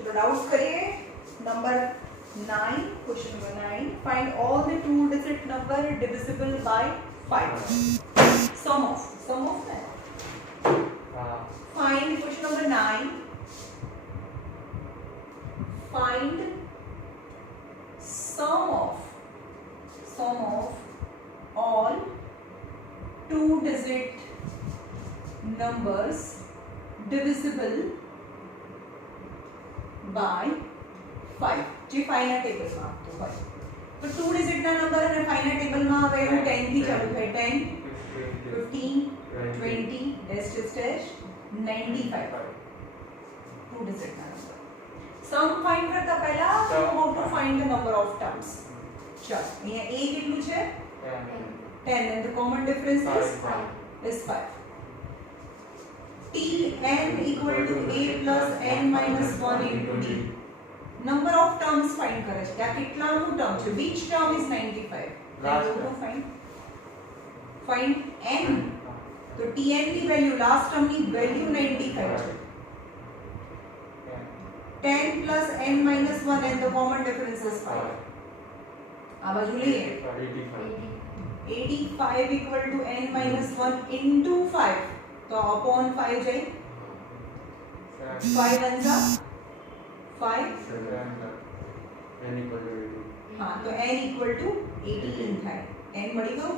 चलो डाउट करिए. नंबर 9, question number 9. Find all the two-digit number divisible by 5. Sum of that. Find question number 9. Find sum of all two-digit numbers divisible by 5. જે 5 ના ટેબલમાં આપતો હોય તો 2 ડિજિટના નંબર અને 5 ના ટેબલમાં હવે હું 10 થી ચાલુ થાય. 10, 15, 20, dash dash dash 95. 2 ડિજિટના નંબર. સમ ફાઇન્ડ કરતા પહેલા how to find the number of terms. ચાલો અહીંયા a કેટલું છે? 10 and the common difference is 5. Tn equal to a plus n minus 1 into d. Number of terms find કરે છે. આ કેટલામું term છે? Which term is 95? Last term. Find n. તો tn ની વેલ્યુ લાસ્ટ ટર્મ ની વેલ્યુ 95 છે. 10 plus n minus 1 and the common difference is 5. આ બાજુ લઈએ 85 equal to n minus 1 into 5. तो upon 5 जाए 5 1 जा 5 n equal to 80. हाँ तो n equal to 18 થાય. n મળી ગયું.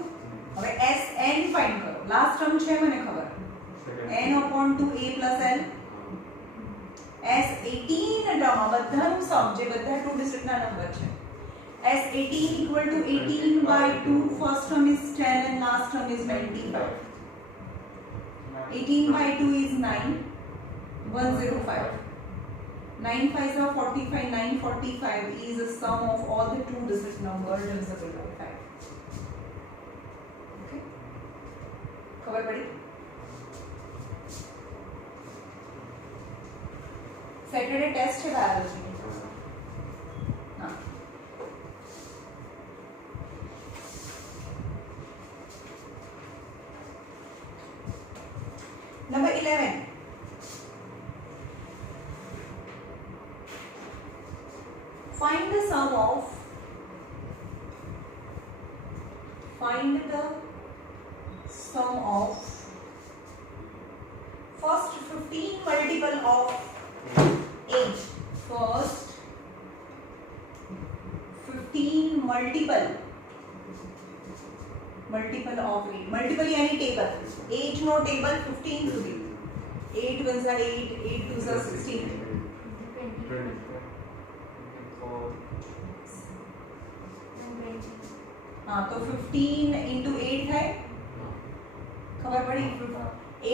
હવે s n ફાઇન્ડ કરો. લાસ્ટ ટર્મ છે મને ખબર. n upon 2a plus l s 18 ટર્મ બધાનું સમ જે બધા ટુ ડિજિટના નંબર છે. s 18 equal to 18 by 2. first term is 10 and last term is 95. 18 by 2 is 9, 105. 9 5s are 45, 945 is the sum of all the two-digit numbers divisible by 5. Okay? खबर पड़ी? Saturday test है biology में. हाँ. Number 11. Find the sum of first 15 multiple of 8. First 15 multiple of 8. Multiple यानी टेबल. 8 no table 15 સુધી. 8 1s are 8, 8 2s are 16. 24. हाँ तो 15 into 8 है. खबर पड़ी?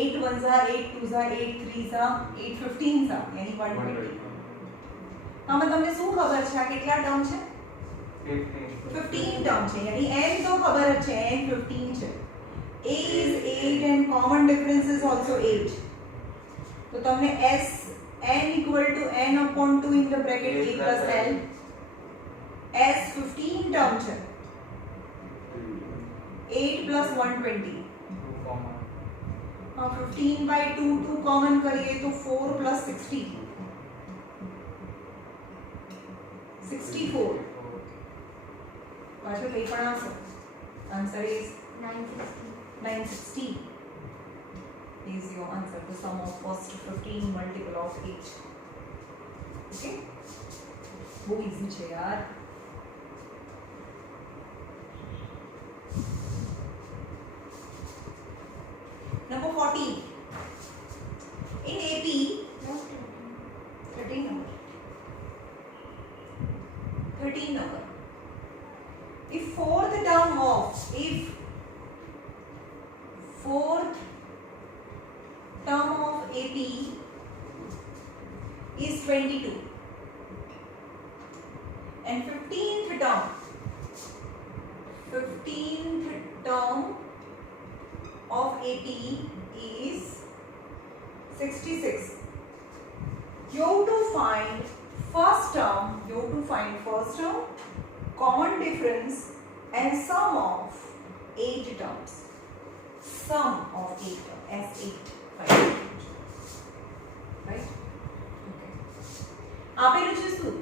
8 1s are 8, 2s are 8, 3s are 8, 15s are यानी 120. हाँ मैं તમને શું ખબર છે? આ કેટલા ટર્મ છે? 15 ટર્મ છે यानी n તો ખબર જ છે. n 15 છે. a is 8 and common difference is also 8. તો તમને s n equal to n upon 2 in the bracket a plus l. s 15 ટર્મ છે. 8 plus 120. हाँ 15 by 2 2 common करिए तो 4 plus 60. 64. पाछो कई पण આવશે. Answer is 960 is your answer. The sum of first 15 multiple of 8. Okay? वो easy છે यार. Number 14. In AP 13 number. 13 number. If fourth term of AP is 22 and 15th term of AP is 66. You have to find first term, common difference and sum of 8 terms. Sum of 8 terms, S8. Right? Okay. આપેલું છે શું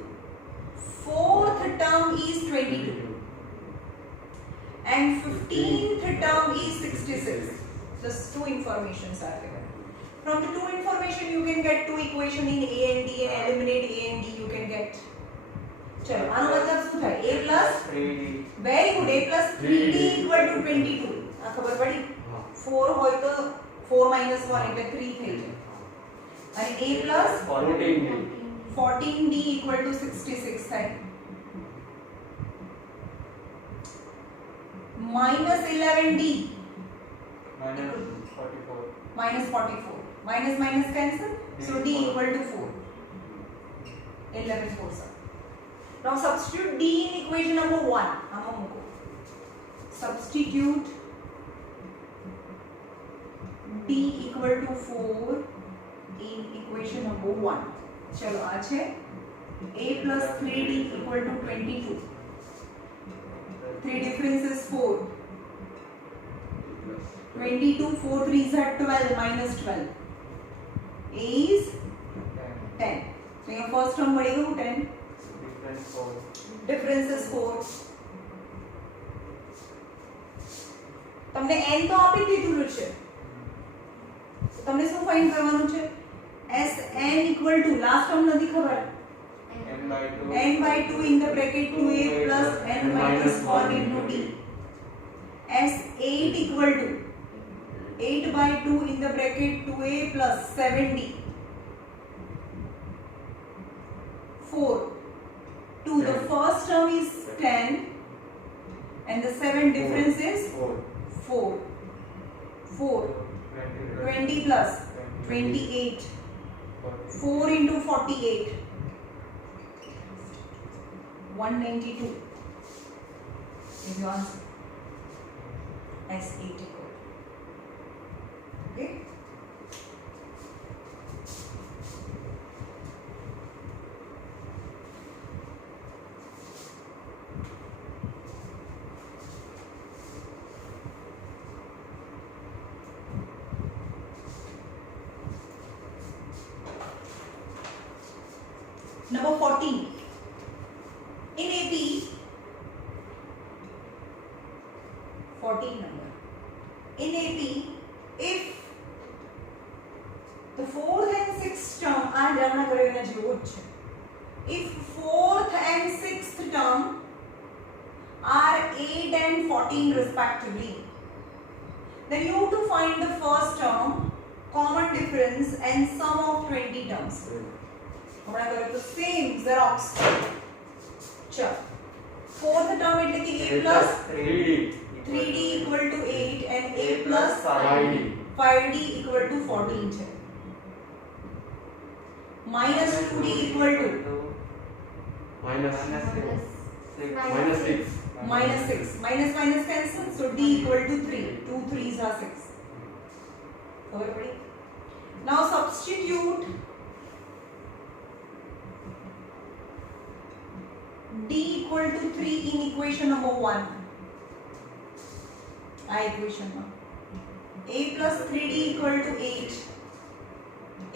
fourth term is 22 and 15th term is 66. Just two informations are given. From the two information you can get two equation in A and D and eliminate A and D you can get. चलो આનો મતલબ શું થાય a plus 3D very good a plus 3d equal to 22 આ ખબર પડી 4 હોય તો 4 minus 1 એટલે 3 થઈ જાય અને a plus 14D 14d equal to 66 થાય minus 11d minus 44 minus 44 minus minus cancel so d equal to 4 11 4 sir. Now substitute d in equation number 1 આમાં મૂકો substitute d equal to 4 in equation number 1 चलो आ છે a plus 3d equal to 22 3 difference is 4 22 4 3s are 12 minus 12 a is 10 so your first term મળી ગયું 10 difference is 4 તમને n તો આપી દીધું છે તમને શું ફાઇન્ડ કરવાનું છે s n equal to last term નથી ખબર n by 2 in the bracket 2a plus n minus 1 into d s 8 equal to 8 by 2 in the bracket 2a plus 7d 4 2 the first term is 10 and the 7 difference is 4 20 plus 28 4 into 48 192 is your answer S8 equal okay number 14 in AP 14 number in AP if the fourth and sixth term are જમણા કર્યો જેવો જ છે if fourth and sixth term are 8 and 14 respectively then you have to find the first term common difference and sum of 20 terms હમણાં કર્યો તો same xerox ચલો fourth term એટલે કે a plus 3d equal to 8 and a plus 5d equal to 14 છે minus 2d equal to minus 6 minus 6 minus minus cancel so d equal to 3 2 3s are 6 ખબર પડી now substitute d equal to 3 in equation number 1 I equation 1 a plus 3d equal to 8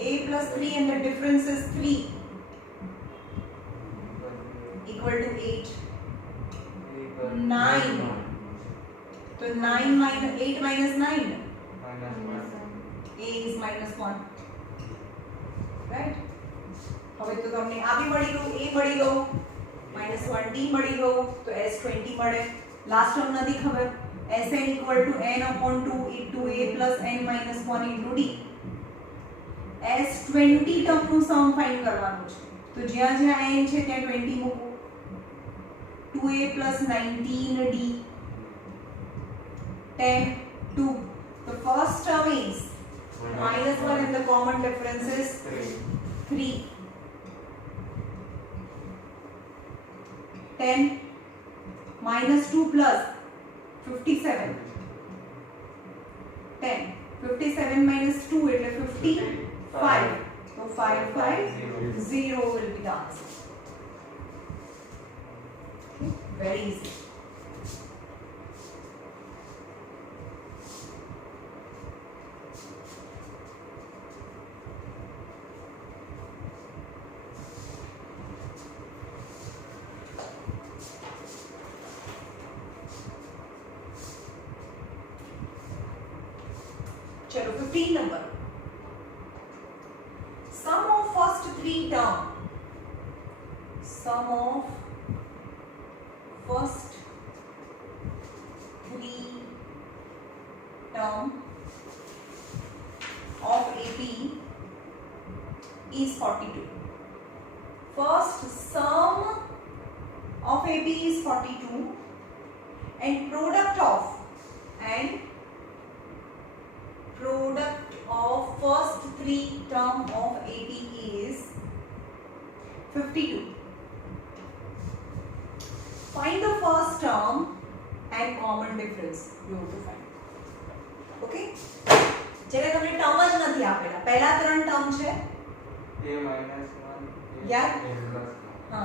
a plus 3 and the difference is 3 equal to 8 9 so 9 minus 8 minus 9 a is minus 1 right હવે તો તમને આ બી મળી ગયું a મળી ગયું -1d મળી ગયું તો s20 મળે લાસ્ટ ટર્મ નથી ખબર sn equal to n upon 2 into a plus n minus 1 into d s20 term નું સમ ફાઇન્ડ કરવાનું છે તો જ્યાં જ્યાં n છે ત્યાં 20 મૂકો 2a plus 19d 10 2 the first term is -1 and the common difference is 3 10 minus 2 plus 57 10 57 minus 2 એટલે 55 so 550 will be the answer okay? very easy 15 number. Sum of first three term. Sum of first three term of AP is 42. First sum of AP is 42 and product of first three term of AP is 52. Find the first term and common difference. You have to find. Okay? જેને તમને ટર્મ જ નથી આપેલા. પહેલા ત્રણ ટર્મ છે a minus 1 Yeah. a plus 1 હા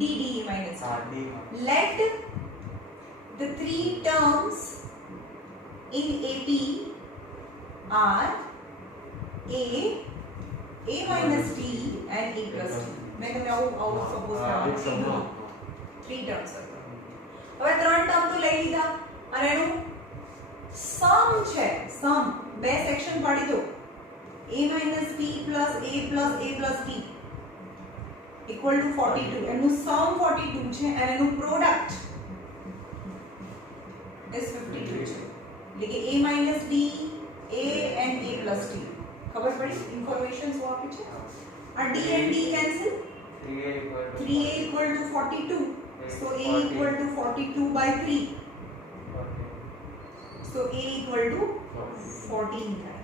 d d minus d let the three terms in AP are a minus d and a plus d. मैं તમને આવું સપોઝ કરવાનું three terms હતા. હવે ત્રણ ટર્મ તો લઈ લીધા અને એનું સમ છે. સમ બે સેક્શન પાડી દો. a minus d plus a plus d equal to 42. એનું સમ 42 છે અને એનું પ્રોડક્ટ is 52 છે. એટલે કે a minus d a and a plus d. ખબર પડી? ઇન્ફોર્મેશન શું આપી છે? આ d and d cancel. 3a equal to 42. So a equal to 42 by 3. So a equal to 14 થાય.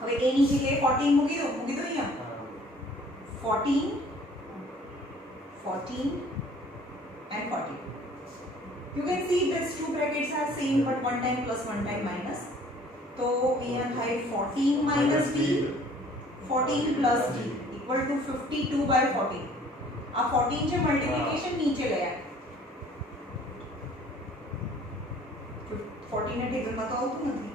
હવે a ની જગ્યાએ 14 મૂકી દો અહીંયા. 14 and 14. You can see these two brackets are same but one time plus one time minus. So અહીંયા થાય 14 minus d 14 plus d equal to 52 by 14. આ 14 છે મલ્ટીપ્લિકેશન નીચે લઈ આવ. 14 ને ટેબલમાં તો આવતું નથી.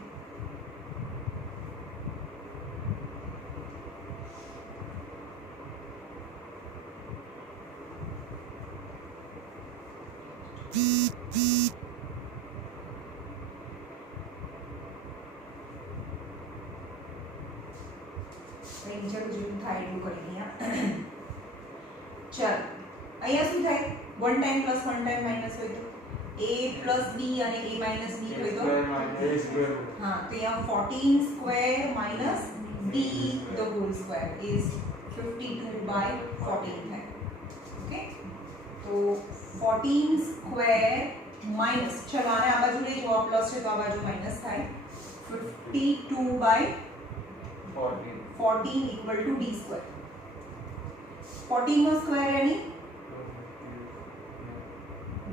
નીચે જેવું થાય એવું કરી દઈએ. ચાલ અહીંયા શું થાય? One time plus one time minus હોય તો a plus b અને a minus b હોય તો હા તો અહીંયા 14 square minus b the whole square is 52 by 14 થાય. ઓકે તો 14 square minus ચલો આને આ બાજુ લઈ જાઓ પ્લસ છે તો આ બાજુ માઈનસ થાય 52 by 14 equal to d square. 14 નો સ્ક્વેર એની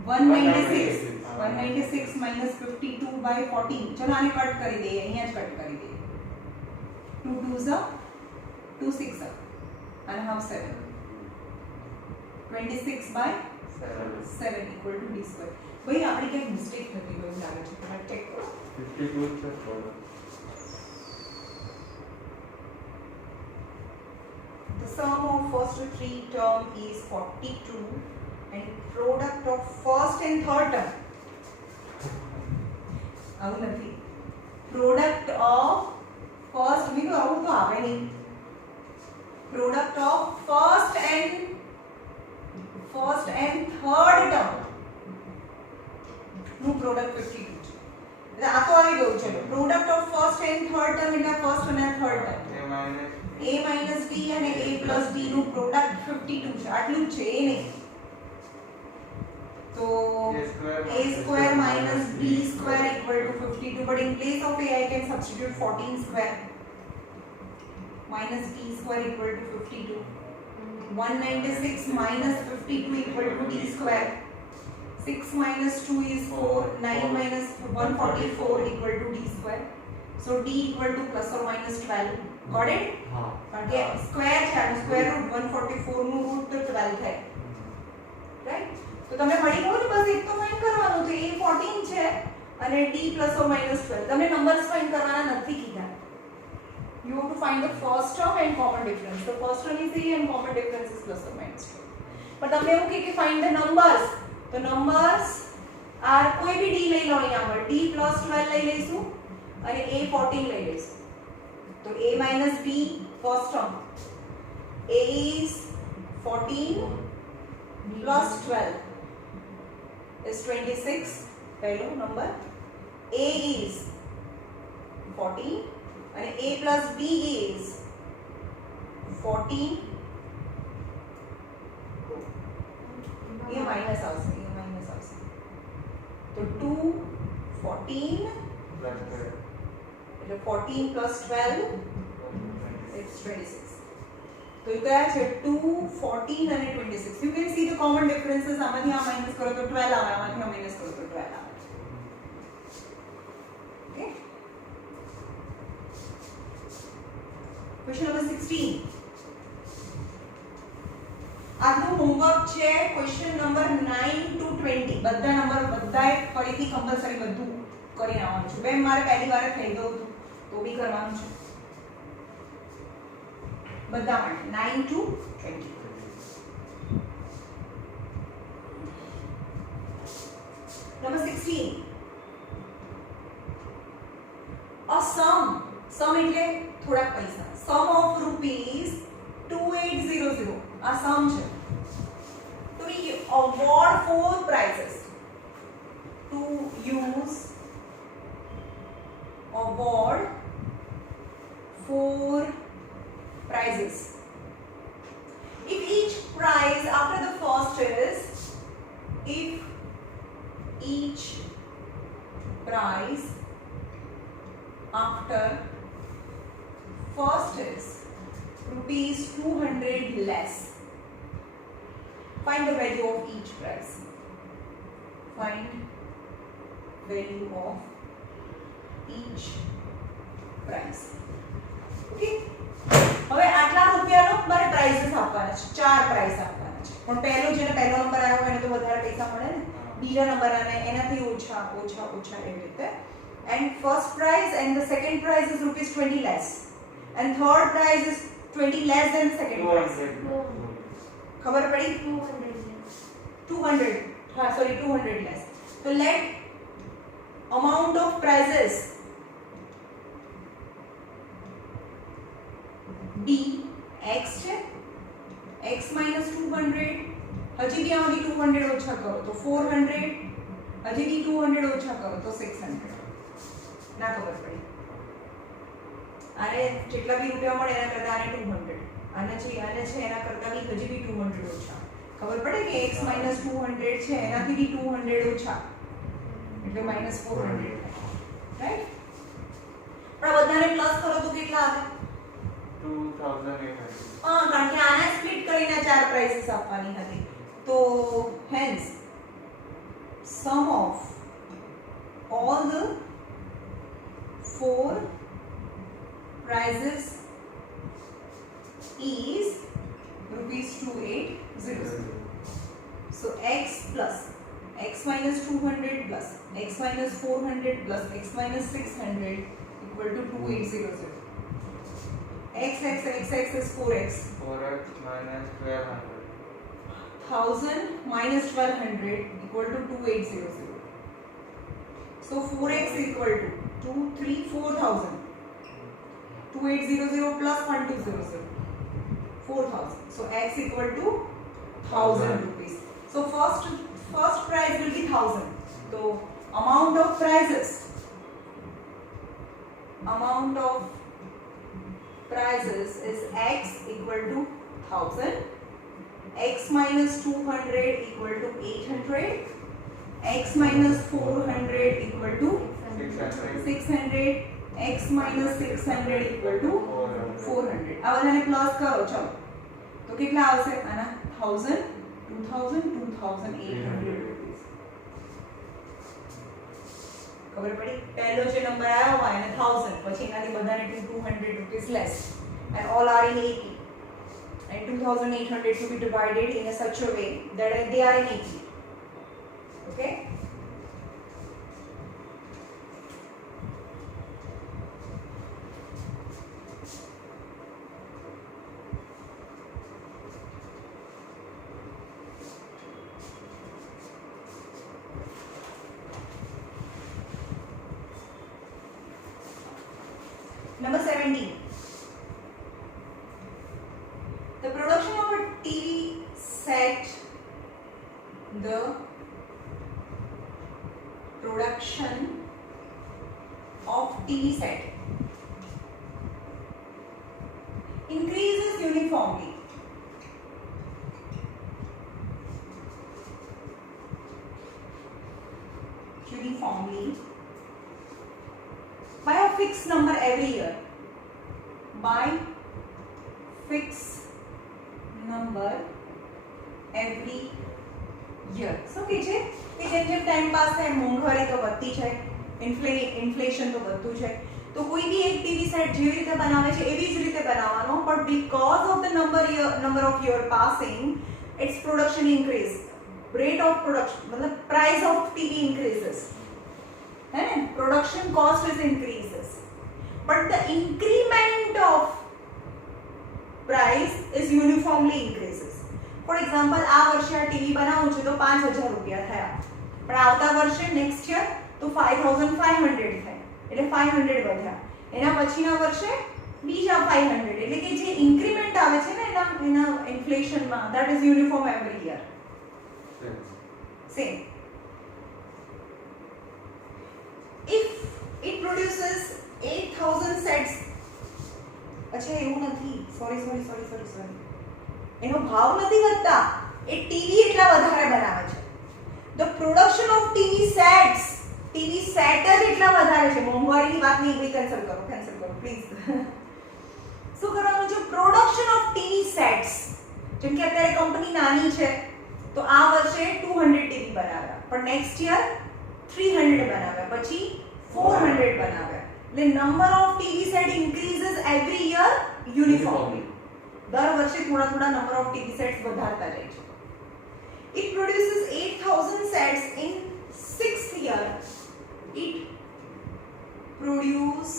196 minus 52 by 14. चलो आने कट कर दे અહીંયા જ કટ કરી દે. 2 2s are 2 6 are and half 7. 26 by 7 equal to d square. भाई આપણી કઈ મિસ્ટેક નથી એવું લાગે છે. તમે ચેક કરો. 52 છે થોડો. The sum of first three term is 42 and product of first and third term આવું નથી. Product of first મેં તો આવું તો આવે નહીં. Product of first and third term નું product 52 છે. એટલે આ તો આવી ગયું. ચલો product of first and third term એટલે first અને third term a minus d અને a plus d નું પ્રોડક્ટ 52 છે. આટલું જ છે એ નહીં. તો a square minus b square equal to 52 but in place of a I can substitute 14 square minus b square equal to 52. 196 minus 52 equal to d square. 6 minus 2 is 4. 9 minus 144 equal to d square. So d equal to plus or minus 12. Got it? Okay. Square છે square root 144 નું root તો 12 થાય. Right? તો તમને મળી ગયું ને બસ એક તો ફાઇન્ડ કરવાનું તો a 14 છે અને d plus or minus 12. તમને નંબર્સ ફાઇન્ડ કરવાના નથી કીધા. You have to find the first term and common difference. The first term is a and common difference is plus or minus 12. But તમને એવું કે find the numbers. The numbers are કોઈ B D લઈ લો અહીંયા પર d + 12 લઈ લઈશું અને a 14 લઈ લઈશું તો a - b first term a is 14 plus 12 is 26 પહેલો નંબર a is 14 અને a plus b is 14 ये माइनस આવશે तो 2 14 એટલે 14 plus 12 it's 26 तो ये क्या है 2 14 અને 26 you can see the common differences આમાંથી આ માઈનસ કરો તો 12 આવે આમાંથી આ માઈનસ કરો તો 12 આવે ઓકે ક્વેશ્ચન નંબર 16 આજનું હોમવર્ક છે ક્વેશ્ચન નંબર 9 to 20 બધા નંબર બધાએ ફરીથી કમ્પલસરી બધું કરીને આવવાનું છે બેન મારે પહેલી વાર થઈ ગયું હતું તો બી કરવાનું છે બધા માટે 9 to 20 નંબર 16 a sum એટલે થોડા પૈસા sum of rupees 2800 આ sum છે to be award 4 prizes to use award 4 prizes if each prize after the first is if each prize after first is rupees 200 less find the value of each price find value of each price okay હવે આટલા રૂપિયાનો મારે પ્રાઇસીસ આપવાના છે ચાર પ્રાઇસ આપવાના છે પણ પહેલો જેને પહેલો નંબર આવ્યો એને તો વધારે પૈસા મળે ને બીજો નંબર આને એનાથી ઓછા ઓછા ઓછા એવી રીતે and first prize and the second prize is rupees 20 less and third prize is 20 less than the second prize खबर पड़ी 200 हाँ sorry 200 less so let amount of prizes be x છે x minus 200 હજી બી આમાંથી 200 ઓછા કરો તો 400 હજી બી 200 ઓછા કરો તો 600 ના ખબર પડી આને જેટલા બી રૂપિયા મળે એના કરતા આને 200 આને છે એના કરતા બી હજી બી 200 ઓછા ખબર પડે કે x minus 200 છે એનાથી બી 200 ઓછા એટલે minus 400 રાઈટ પણ આ બધાને પ્લસ કરો તો કેટલા આવે 2800 હા કારણ કે આને સ્પ્લિટ કરીને ચાર પ્રાઇસીસ આપવાની હતી તો hence sum of all the 4 prizes is rupees 2800 so x plus x minus 200 plus x minus 400 plus x minus 600 equal to 2800 x is 4x 4x minus 1200 1000 minus 1200 equal to 2800 so 4x equal to 2 3 4000 2800 plus 1200 4000 so x equal to 1000 rupees so first prize will be 1000 so amount of prizes is x equal to 1000 x minus 200 equal to 800 x minus 400 equal to 600 x minus 600 equal to 400 આ બધાને પ્લસ કરો ચલો તો કેટલા આવશે આના 1000 2000 2800 રૂપિયા ખબર પડી પહેલો જે નંબર આવ્યો હોય એને 1000 પછી એનાથી બધાને 200 rupees less and all are in 80 and 2800 to be divided in a such a way that they are in 80 okay The production of a TV set, the production of TV set increases uniformly by a fixed number every year. By fixed number every year. So કે છે કે જેમ જેમ time pass થાય મોંઘવારી તો વધતી છે, ઇન્ફ્લેશન તો વધતું છે, તો કોઈ બી એક ટીવી સેટ જેવી રીતે બનાવે છે એવી જ રીતે બનાવવાનો, but because of the number of year passing its production increase, rate of production मतलब price of TV increases, है ना, production cost is increases, but the increment of price is uniformly increases. For example, આ વર્ષે આ ટીવી બનાવવું છે તો 5000 રૂપિયા થયા, પણ આવતા વર્ષે નેક્સ્ટ યર તો 5500 થાય, એટલે 500 વધ્યા, એના પછીના વર્ષે બીજા 500, એટલે કે જે ઇન્ક્રીમેન્ટ આવે છે ને એના ઇન્ફ્લેશનમાં, that is uniform every year. Same. If it produces 8000 sets, अच्छा એવું નથી, સોરી એનો ભાવ નથી વધતા, એ ટીવી એટલા વધારે બનાવે છે. The production of TV sets જ એટલા વધારે છે, મોંઘવારીની વાત નહીં, ભાઈ કેન્સલ કરો પ્લીઝ. શું કરવાનું છે? પ્રોડક્શન ઓફ ટીવી સેટ્સ, જેમ કે અત્યારે કંપની નાની છે તો આ વર્ષે 200 ટીવી બનાવ્યા, પણ નેક્સ્ટ યર 300 બનાવ્યા, પછી 400 બનાવ્યા, એટલે number of TV set increases every year uniformly. દર વર્ષે થોડા નંબર ઓફ ટીવી સેટ્સ વધારતા જાય છે. It produces 8000 sets in 6th year. It produces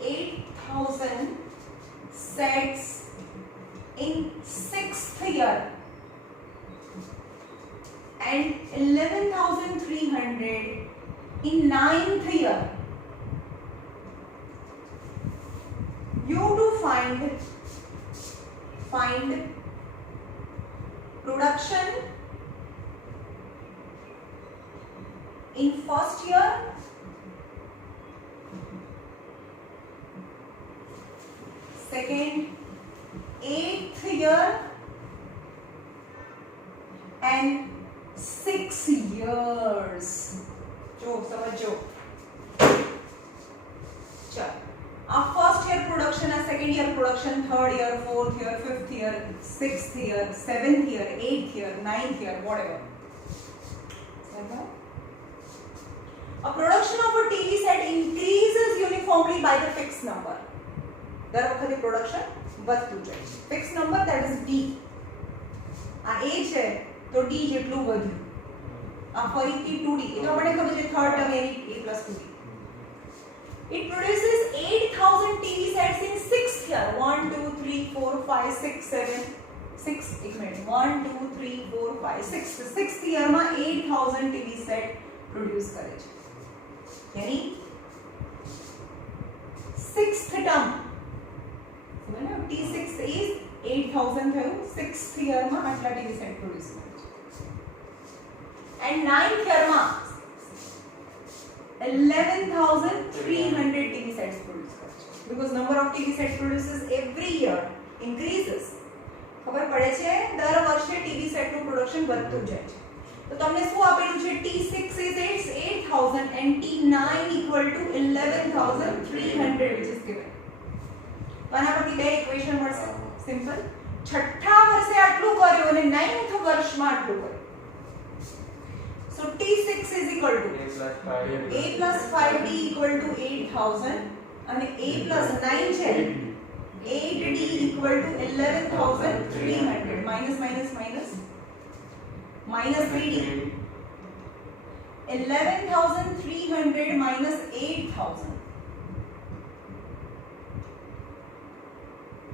8000 sets in 6th year and 11300 in 9th year. You have to find production in first year, second, 8th year and 6 years. जो समझो, चल our first year production, our second year production, third year, fourth year, fifth year, sixth year, seventh year, eighth year, ninth year, whatever. A production of a TV set increases uniformly by the fixed number. દર વખતે production વધતું જાય છે. Fixed number, that is D. આ A છે તો D જેટલું વધ્યું. આ ફરીથી 2D. એ તો આપણે ખબર છે third term any A plus 2D. It produces 8000 TV sets in 6th year. 1, 2, 3, 4, 5, 6, 7, 6. एक मिनट. 1, 2, 3, 4, 5, 6. 6th year में 8000 TV set produce करे છે. यानी 6th term. समझना? T6 is 8000 થયું. 6th year में आटला TV set produce करे છે. And 9th year में 11300 TV sets produce કરે છે. Because number of TV sets produces every year increases. ખબર પડે છે દર વર્ષે ટીવી સેટ નું પ્રોડક્શન વધતું જાય છે. તો તમને શું આપેલું છે? T6 is 8000 and T9 equal to 11300 which is given. તો આના પરથી બે ઇક્વેશન મળશે. સિમ્પલ. છઠ્ઠા વર્ષે આટલું કર્યું અને 9th વર્ષમાં આટલું કર્યું. So T6 is equal to A plus 5D equal to 8000 and A plus 9 છે 8D equal to 11300 minus 3D 11300 minus 8000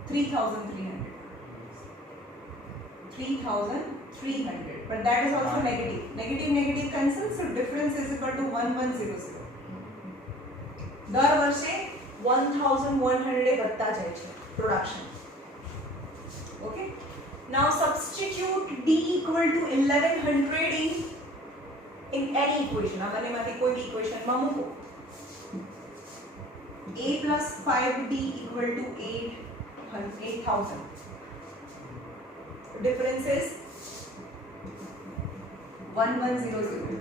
3300 but that is also negative cancels, so difference is equal to 1100. દર વર્ષે 1100 વધતા જાય છે production. Okay. Now substitute D equal to 1100 in any equation. આ બંનેમાંથી કોઈ બી equation માં મૂકો. A plus 5D equal to 8000. Difference is 1100.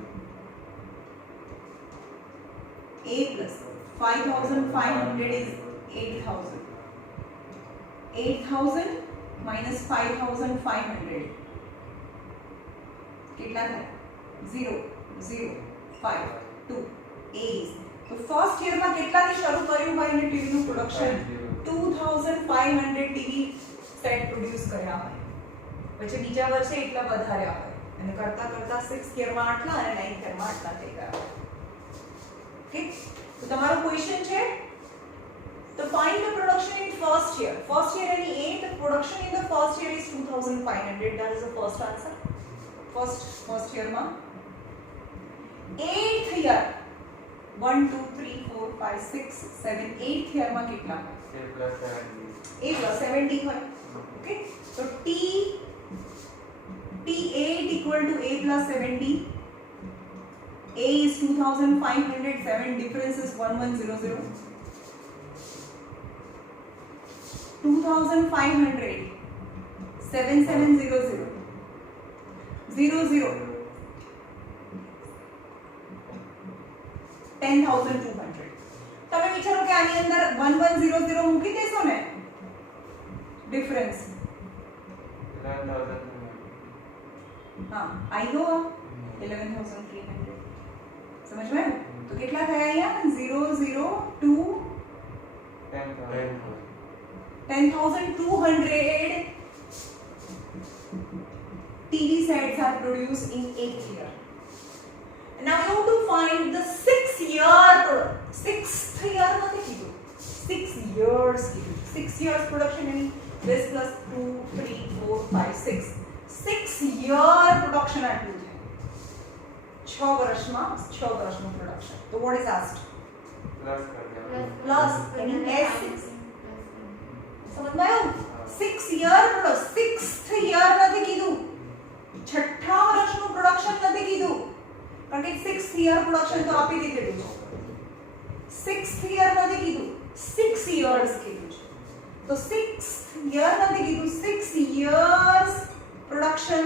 A plus 5500 is 8000. 8000 minus 5500 कितना है 0 0 5 2 A is तो फर्स्ट ईयर में કેટલા થી શરૂ કર્યું ભાઈ ને ટીવી નું પ્રોડક્શન 2500 ટીવી સેટ પ્રોડ્યુસ કર્યા હોય પછી બીજા વર્ષે એટલા વધાર્યા હોય અને કરતા કરતા 6th યર માં આટલા અને 9th યર માં આટલા થઈ ગયા ઓકે તો તમારો ક્વેશ્ચન છે to find the production in first year any A the production in the first year is 2500 that is the first answer first year ma 8th year 1 2 3 4 5 6 7 8th year ma kitna A plus 70. A plus 70 hoy okay so T8 equal to A plus 70 A is 2500 7 difference is 1100 2500 7700 00 10200 તમે વિચારો કે આની અંદર 1100 મૂકી દેશો ને ડિફરન્સ 11,300. હા આયો 11300 સમજ में તો કેટલા થયા અહીંયા 002 10,000. 10,200 TV sets are produced in 8th year. Now you have to find the 6th year. 6th year nothing kiddu. 6 years kiddu. 6 years production meaning this plus 2, 3, 4, 5, 6. 6 year production આટલું છે. 6 વર્ષમાં production. So what is asked? Plus कर दिया. Plus any S6. समझ में आयो 6 year plus 6th year નથી કીધું છઠ્ઠા વર્ષનું પ્રોડક્શન નથી કીધું કારણ કે 6th યર પ્રોડક્શન તો આપી દીધેલું છે 6th યર નથી કીધું 6 years કીધું છે તો 6th યર નથી કીધું 6 years production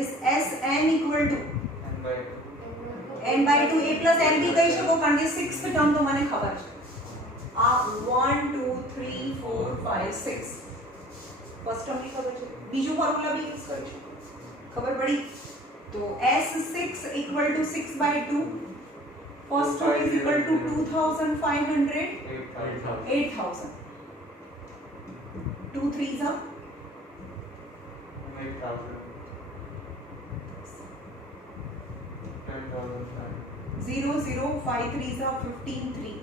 is SN equal to N by 2. n by 2 a plus n બી કહી શકો કારણ કે 6th ટર્મ તો મને ખબર છે आ 1 2 3 4 5 6 फर्स्ट टर्म की खबर है बीजू फार्मूला भी यूज कर શકો खबर पड़ी तो s6 equal to 6 by 2 first term is equal to 2500 8000 2 3s are 8,000. 10,500. 0 0 5 3s are 15 3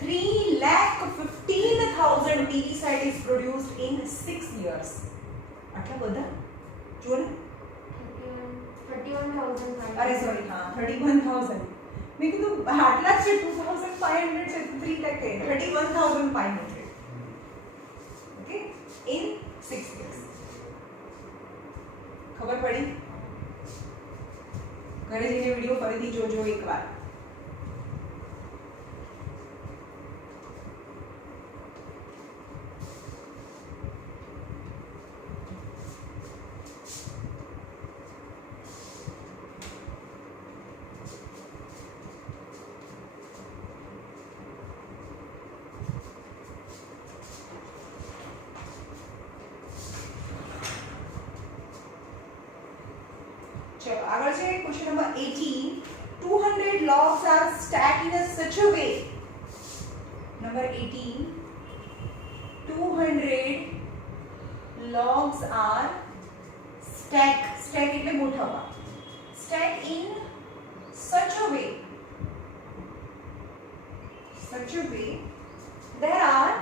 3,15,000 TV set is produced in 6 years. આટલા બધા જો ને 31,500. અરે સોરી હા 31000 મેં કીધું આટલા છે 2500 છે 3 લાખ 31500 ઓકે ઇન 6 years ખબર પડી ઘરે જઈને વિડિયો ફરીથી જોજો એકવાર चलो आगे છે question number 18 200 logs are stacked in a such a way number 18 200 logs are stacked એટલે ગોઠવવા stacked in such a way there are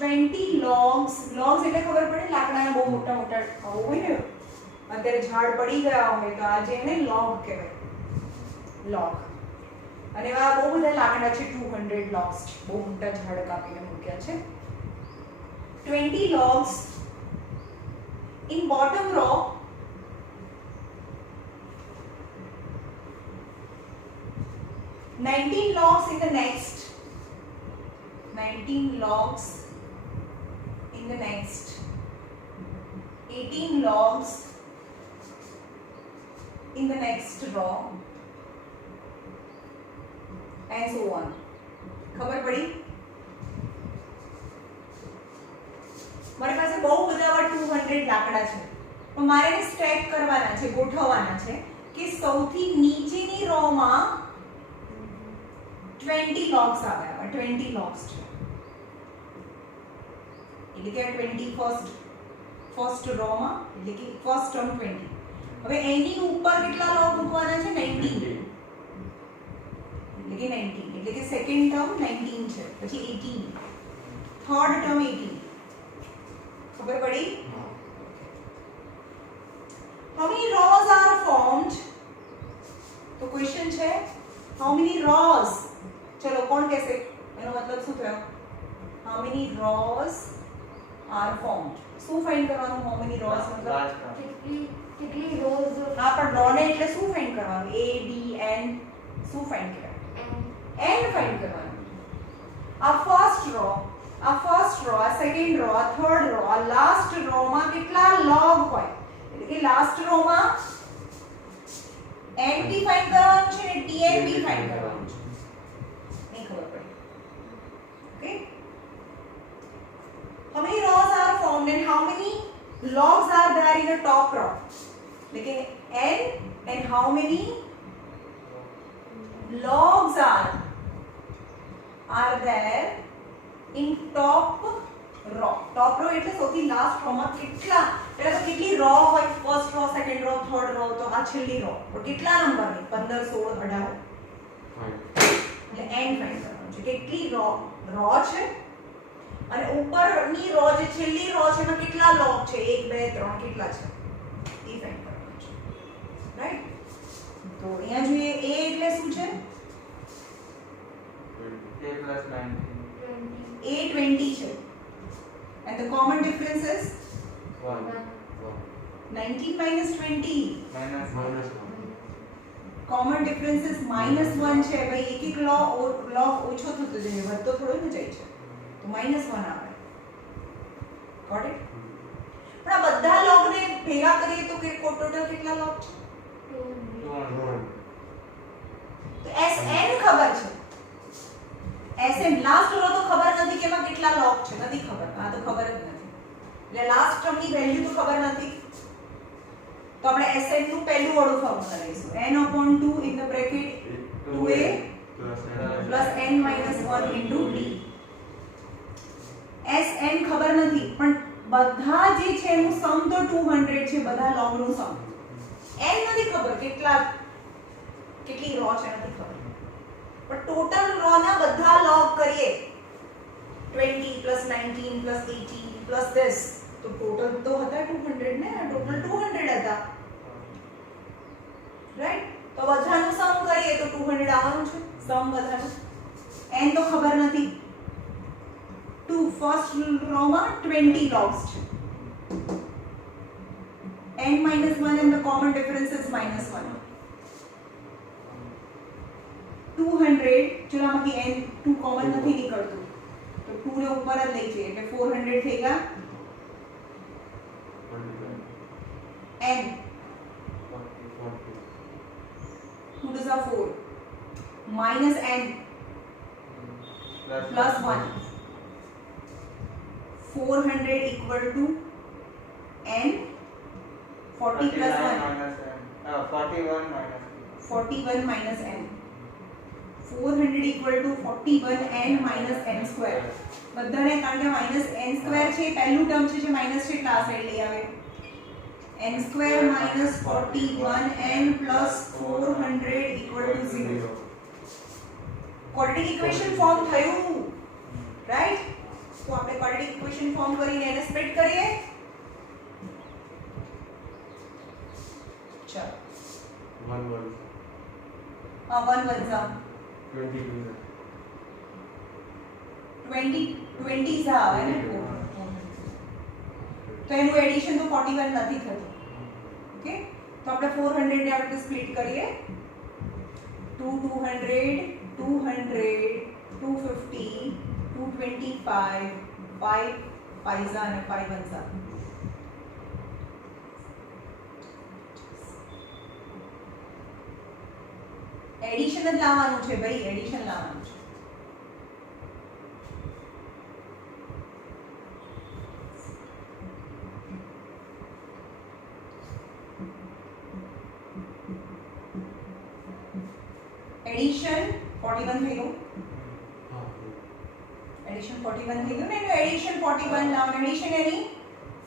20 logs એટલે ખબર પડે લાકડાના બહુ મોટા મોટા હોય ને અત્યારે ઝાડ પડી ગયા હોય તો આજે એને log કહેવાય log અને એવા બહુ બધા લાકડા છે 200 logs બહુ મોટા ઝાડ કાપીને મૂક્યા છે 20 logs in bottom row 19 logs in the next 19 logs in the next 18 logs in the next row and so on ખબર પડી મારી પાસે બહુ બધા 200 લાકડા છે પણ મારે એને સ્ટેક કરવાના છે ગોઠવવાના છે કે સૌથી નીચેની રો માં 20 logs આવ્યા 20 logs છે એટલે કે 21st રો માં એટલે કે ફર્સ્ટ ટર્મ 20 હવે એની ઉપર કેટલા લોગ મૂકવાના છે 19 એટલે કે 19 એટલે કે સેકન્ડ ટર્મ 19 છે પછી 18 થર્ડ ટર્મ 18 ખબર પડી how many rows are formed તો ક્વેશ્ચન છે how many rows ચલો કોણ કહેશે એનો મતલબ શું થયો how many rows are formed શું ફાઇન્ડ કરવાનું how many rows મતલબ કેટલી રોઝ હા પણ રો ને એટલે શું ફાઇન્ડ કરવાનું a b n શું ફાઇન્ડ કરવાનું n ફાઇન્ડ કરવાનું આ ફર્સ્ટ રો આ સેકન્ડ રો આ થર્ડ રો આ લાસ્ટ રો માં કેટલા લોગ હોય એટલે કે લાસ્ટ રો માં n બી ફાઇન્ડ કરવાનું છે ને tn બી ફાઇન્ડ કરવાનું છે નહીં ખબર પડી okay how many rows are formed and how many logs are there in the top row like n and how many logs are there in top row એટલે સૌથી લાસ્ટ રો માં કેટલા એટલે તો કેટલી રો હોય first row second row third row તો આ છેલ્લી રો તો કેટલા નંબરની 15 16 18 એટલે n ફાઇન્ડ કરવાનું છે કેટલી રો છે અને ઉપરની રો જે છેલ્લી રો છે એમાં કેટલા લોગ છે 1 2 3 કેટલા છે એ ફાઇન્ડ કરવાનું છે રાઈટ તો અહીંયા જોઈએ a એટલે શું છે a plus 19 a 20 છે and the common difference is 1 19 minus 20 minus common difference is -1 છે ભાઈ એક એક log ઓછો થતો જાય વધતો થોડો ન જાય છે તો -1 આવે ગોટ ઇટ પણ આ બધા log ને ભેગા કરીએ તો કે ટોટલ કેટલા log છે 200 તો sn ખબર છે sn લાસ્ટ રો તો ખબર નથી કે એમાં કેટલા log છે નથી ખબર આ તો ખબર જ નથી એટલે લાસ્ટ ટર્મ ની વેલ્યુ તો ખબર નથી તો આપણે sn નું પહેલું વાળું ફોર્મ્યુલા લઈશું n/2 in the bracket 2a plus n minus 1 into d sn ખબર નથી પણ બધા જે છે એનું સમ તો 200 છે બધા log નું સમ n નથી ખબર કેટલી રો છે નથી ખબર પણ ટોટલ રો ના બધા log કરીએ 20 plus 19 plus 18 plus this તો ટોટલ તો હતા 200 ને ટોટલ 200 હતા રાઈટ તો બધાનું સમ કરીએ તો 200 આવવાનું છે સમ બધાનું n તો ખબર નથી ફર્સ્ટ રો માં 20 logs છે n minus 1 and the common difference is -1 200 ચલો આમાંથી n 2 કોમન નથી નીકળતું તો 2 ને ઉપર જ લઈ જઈએ એટલે 400 થઈ ગયા n 2 to the 4 minus n plus 1 400 equal to n 40 plus 1 41 minus n 400 equal to 41 n minus n square બધાને કારણ કે minus n square છે પહેલું ટર્મ છે જે માઈનસ છે એટલે આ સાઈડ લઈ આવે n square minus 41 n plus 400 equal to 0 quadratic equation form થયું રાઈટ તો આપણે quadratic equation ફોર્મ કરીને એને સ્પ્લિટ કરીએ ચાલો 1 1 1 1 सा 20 આવે ને તો એનું એડિશન તો 41 નથી થતું ઓકે તો આપણે 400 ને આપણે સ્પ્લિટ કરીએ 2 200 200 250 225 5 5 અને 5 1 એડિશન જ લાવવાનું છે ભાઈ એડિશન લાવવાનું છે એડિશન 41 થઈ ગયું એડિશન 41 થઈ ગયું ને એનું એડિશન 41 લાવવાનું એડિશન એની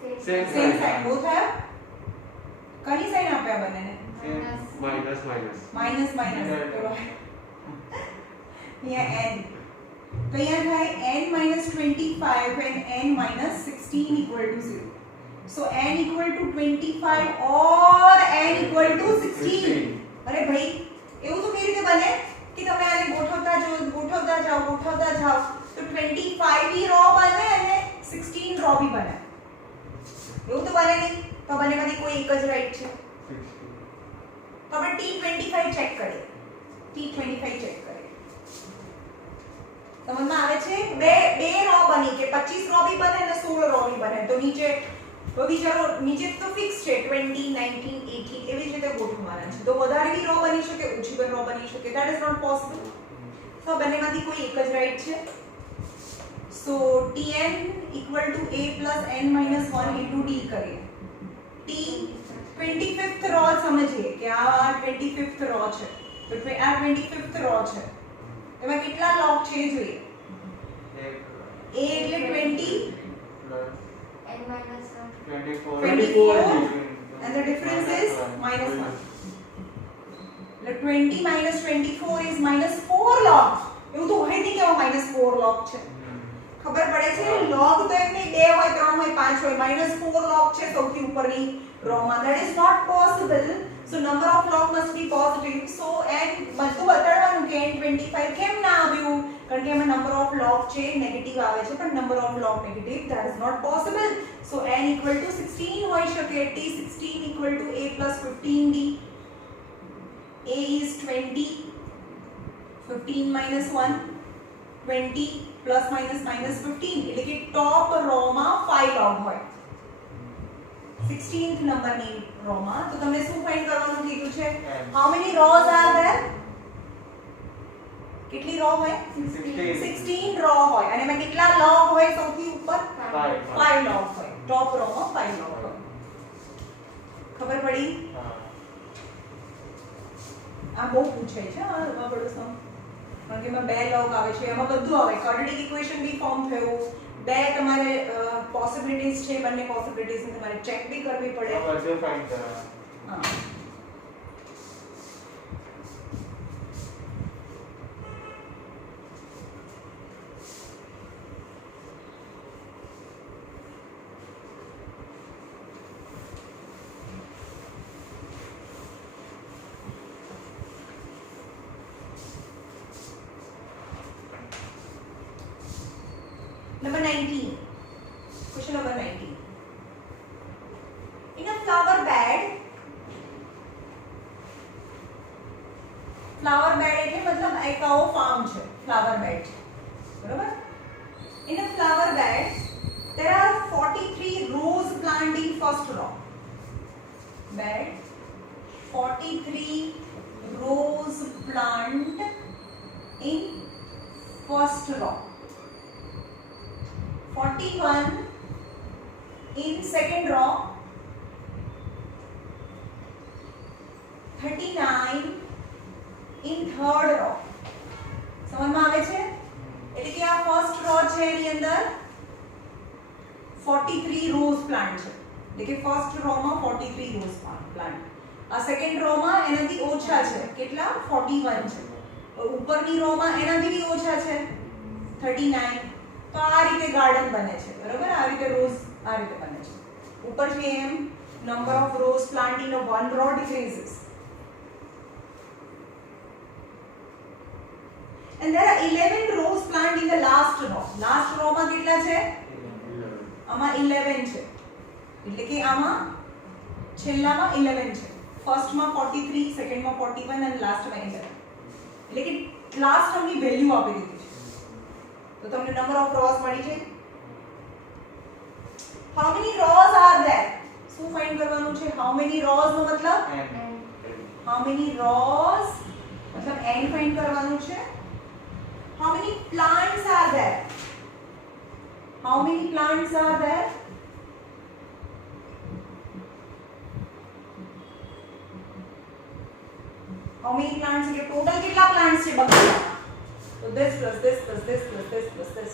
Same same side. Side both have કઈ સાઈડ આપ્યા બંનેને minus માઈનસ માઈનસ અહીંયા n તો અહીંયા થાય n minus 25 and n minus 16 equal to 0 so n equal to 25 or n equal to 16 અરે ભાઈ એવું તો કેવી રીતે બને કે તમે આને ગોઠવતા જાઓ તો 25 બી રો બને અને 16 રો બી બને એવું તો બને નહીં તો બંનેમાંથી કોઈ એક જ રાઈટ છે તો આપણે T25 ચેક કરીએ T25 ચેક કરીએ સમજમાં આવે છે બે રો બની કે 25 રો બી બને અને 16 રો બી બને તો નીચે તો વિચારો નીચે તો ફિક્સ છે 20 19 18 એવી રીતે ગોઠવવાના છે તો વધારે બી રો બની શકે ઓછી પણ રો બની શકે ધેટ ઇઝ નોટ પોસિબલ તો બંનેમાંથી કોઈ એક જ રાઈટ છે સો Tn equal to a plus n minus 1 into d કરીએ T 25th રો સમજીએ કે આ 25th રો છે તો આ 25th રો છે એમાં કેટલા log છે એ જોઈએ a એટલે 20 n minus 24 and the difference is minus 1 the 20 minus 24 is minus 4 log એવું તો હોય નહીં કે minus 4 log છે ખબર પડે છે log તો એમને 2 હોય 3 હોય 5 હોય minus 4 log છે સૌથી ઉપરની રો માં that is not possible so number of log must be positive so n બધું બતાડવાનું કે n25 કેમ ના આવ્યું કારણ કે એમાં number of log છે નેગેટિવ આવે છે પણ number of log negative that is not possible so n equal to 16 હોઈ શકે t16 equal to a plus 15d a is 20 15 minus 1 20 plus minus minus 15 એટલે કે ટોપ રો માં 5 log હોય 16th નંબર ની રો માં તો તમને શું ફાઇન્ડ કરવાનું કીધું છે how many rows are there કેટલી રો હોય 16 રો હોય અને એમાં કેટલા log હોય સૌથી ઉપર 5 log હોય ટોપ રો માં 5 log હોય ખબર પડી આ બહુ પૂછાય છે આ બડો સમ કારણ કે એમાં બે log આવે છે એમાં બધું આવે ક્વોડ્રેટિક ઇક્વેશન બી ફોર્મ થયું બે તમારે પોસિબિલિટીઝ છે બંને પોસિબિલિટીઝ ને તમારે ચેક બી કરવી પડે બધું ફાઇન્ડ કરવા હા Number 19. Question number 19. In a flower bed એટલે મતલબ એક આવો ફાર્મ છે flower bed છે બરાબર In a flower bed there are 43 rose plant in first row bed 43 rose plant in first row 41 in second row 39 in third row સમજમાં આવે છે એટલે કે આ ફર્સ્ટ રો છે એની અંદર 43 રોઝ પ્લાન્ટ છે એટલે કે ફર્સ્ટ રો માં 43 રોઝ પ્લાન્ટ આ સેકન્ડ રો માં એનાથી ઓછા છે કેટલા 41 છે ઉપરની રો માં એનાથી બી ઓછા છે 39 તો આ રીતે ગાર્ડન બને છે બરાબર આ રીતે રોઝ આ રીતે બને છે ઉપરથી એમ number of rows plant in a one row decreases and there are 11 rows planned in the last row. Last row માં કેટલા છે? આમાં 11 છે. એટલે કે આમાં છેલ્લામાં 11 છે. ફર્સ્ટ માં 43, સેકન્ડ માં 41 અને લાસ્ટ માં 11. એટલે કે લાસ્ટ ટર્મની વેલ્યુ આપી દીધી છે. તો તમને નંબર ઓફ રોઝ મળી છે. How many rows are there? શું ફાઇન્ડ કરવાનું છે? How many rows નો મતલબ how many rows मतलब n फाइंड करवानुं छे. How many plants are there? How many plants are there? How many plants? એટલે total કેટલા plants છે બગીચામાં? So this plus this plus this plus this plus this.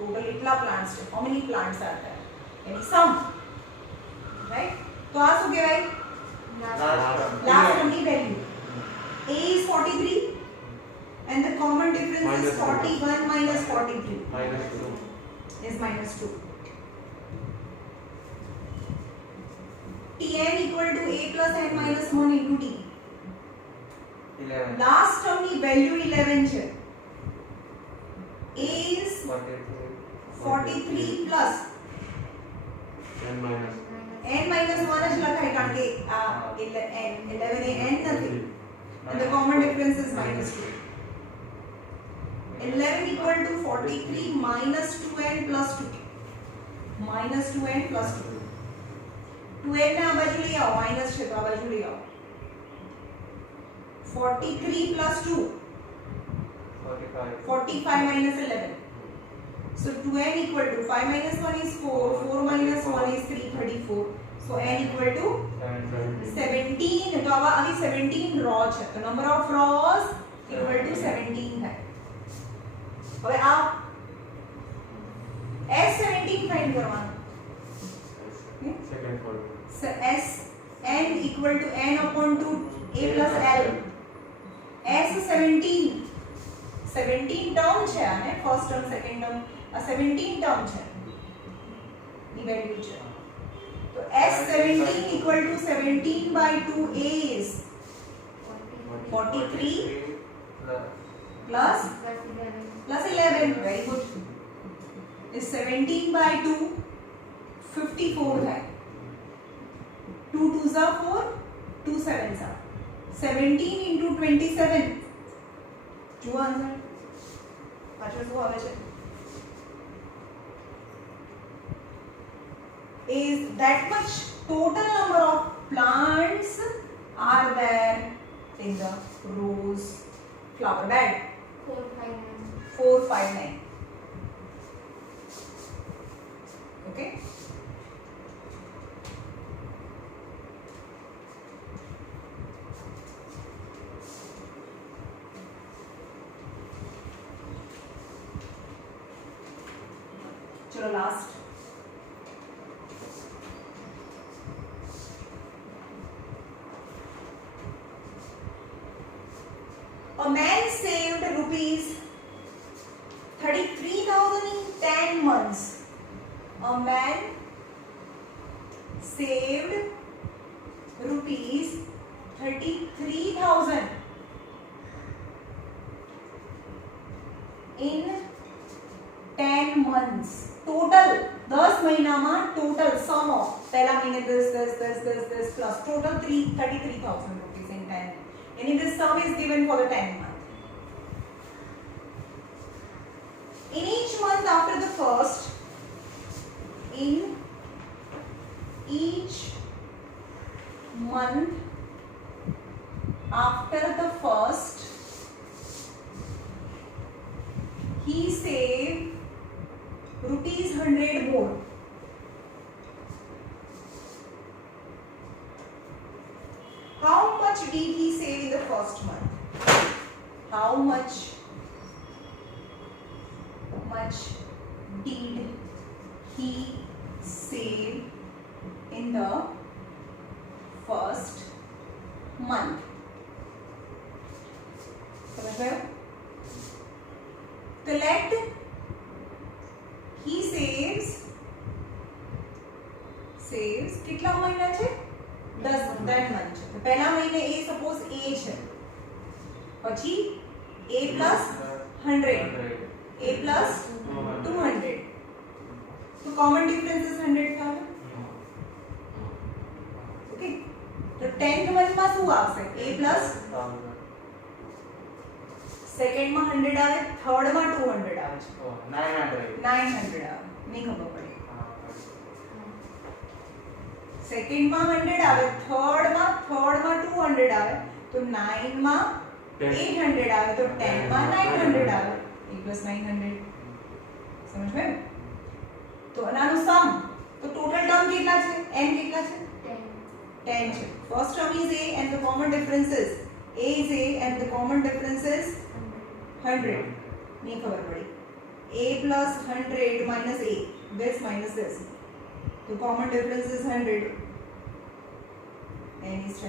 Total કેટલા plants છે? How many plants are there? Any sum? Right? તો આ શું કહેવાય? Last only value. A is 43 and the common difference is 41 minus 43 -2 is -2. Tn equal to a plus n minus 1 into t. 11 Last term ની value 11 છે. A is 43 plus n minus n minus 1 જ લખાય કારણ કે આ 11 એ n નથી. And the common difference is -2. 11 equal to 43 minus 2n plus 2. Minus 2n plus 2. 2n ને આ બાજુ લઈ આવો, માઇનસ છે તો આ બાજુ લઈ આવો. 43 plus 2. 45 minus 11. So 2n equal to 5 minus 1 is 4. 4 minus 1 is 3, 34. So n equal to 17. तो अब अभी 17 रो है तो number of rows equal to 17 है. હવે આ S17 फाइंड करवाना. second column So S n equal to n upon 2 a plus l. S17 term છે અને ફર્સ્ટ ટર્મ સેકન્ડ ટર્મ આ 17 ટર્મ છે ની વેલ્યુ છે. तो S17 equal to 17 by 2a is 43 plus 11. Very good. Is 17 by 2 54 है. 2 2s are 4, 2 7s are 17 into 27. जो आंसर पाछળ શું આવે છે? Is that much total number of plants are there in the rose flower bed? 459. Okay. चलो last. A man saved rupees 33,000 in 10 months. A man saved rupees 33,000 in 10 months. Total 10 મહિનામાં total sum of પહેલા મહિને this plus total 33,000 rupees in 10. And this sum is given for the 10th month. In each month after the first, in each month after the first, he saved rupees 100 more. How much did he save in the first month? How much did he save in the first month? समझ गए? Collect. He saves કેટલા મહિના છે? 10 month છે. તો પહેલા મહિને એ suppose A છે. પછી A plus 100. 100. A plus 200. So common difference is 100 था. Okay. तो 10th one માં શું આવશે? A plus 1000. second માં 100 આવે, third માં 200 આવે છે. 900. 900 આવે. નહીં ખબર પડી. હા. second માં 100 આવે, third માં 200 આવે. તો 9 માં 800 આવે, તો 10 માં 900 આવે. A plus 900. સમજ પડી? તો આનું સમ, તો ટોટલ ટર્મ કેટલા છે? n કેટલા છે? 10 છે. First term is A and the common difference is A is A and the common difference is 100. नहीं खबर पड़ी. A plus 100 minus A. This minus this. The common difference is 100. N is 10.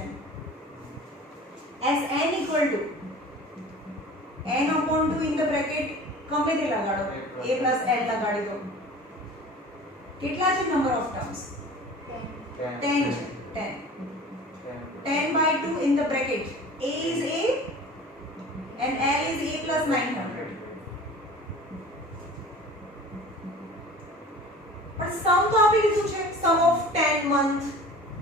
As n equal to n upon 2 in the bracket कमे ते लगाड़ो. A plus n लगाड़ी दो. कितना है number of terms? 10 છે. 10. 10 by 2 in the bracket. A is A and L is A plus 900. પણ સમ તો આપી દીધું છે. સમ ઓફ 10 મંથ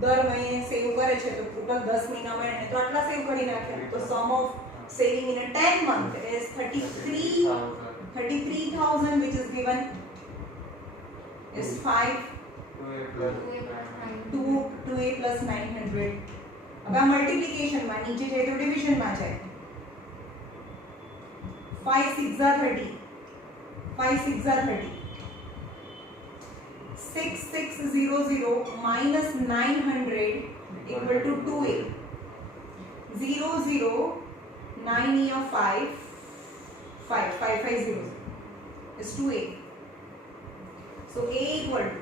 દર મહિને સેવ કરે છે તો ટોટલ 10 મહિનામાં એને તો આટલા સેવ કરી નાખ્યા. તો સમ of saving in a 10 month is 33,000 which is given is 5 2A plus 900. अब आ मल्टीप्लिकेशन में नीचे जाए तो डिवीजन में जाए. 5 6 are 30. 5 6 are 30. 6600 minus 900 equal to 2A. 0 0 9 of 5 5 5 5 0 is 2A. So A equal to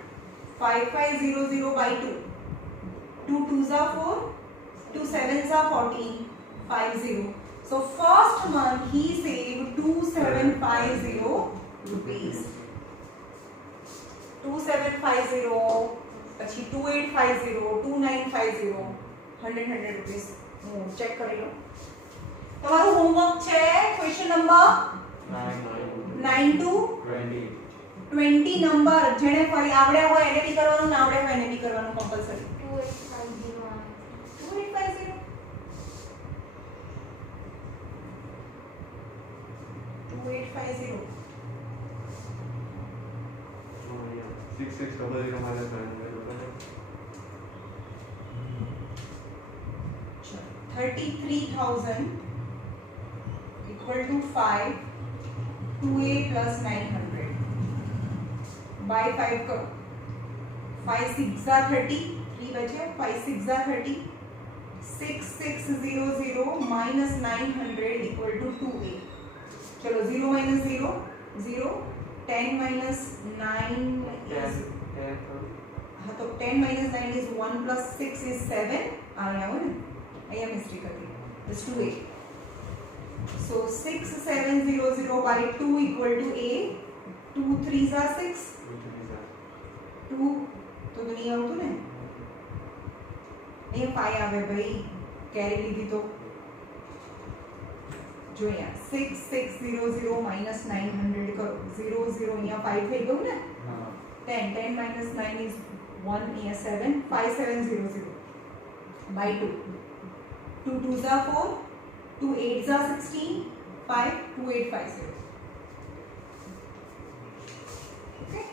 5500 by 2. 2 2s are 4. 2 7s are 14. 50. So first month he saved 2750 rupees. 2750, પછી 2850, 2950, 100 rupees. ચેક કરી લો. તમારું હોમવર્ક છે ક્વેશ્ચન નંબર 9 to 20 નંબર. જેને ફરી આવડે હોય એને બી કરવાનું, ના આવડે હોય એને બી કરવાનું કમ્પલસરી. 2850 2850 6600 minus 900. 33,000 equal to 5 2A plus 900 by 5 करो. 5 6 are 30. 3 बचे. 5 6 are 30. 6600 minus 900 equal to 2A. चलो 0 minus 0 0. 10 minus 9 is 10. हाँ तो 10 minus 9 is 1 plus 6 is 7. आ गया वो ना. અહીંયા મિસ્ટેક હતી. It's 2A. So 6700 by 2 equal to A. 2 3s are 6. 2 तो नहीं આવતું ને. અહીંયા 5 આવે ભાઈ. કેરી લીધી તો જો અહીંયા 6600 minus 900 કરો. 0 0 અહીંયા 5 થઈ ગયું ને. 10 10 minus 9 is 1 અહીંયા 7. 5700 by 2. 2 2s are 4. 2 8s are 16. 5 2850. Okay.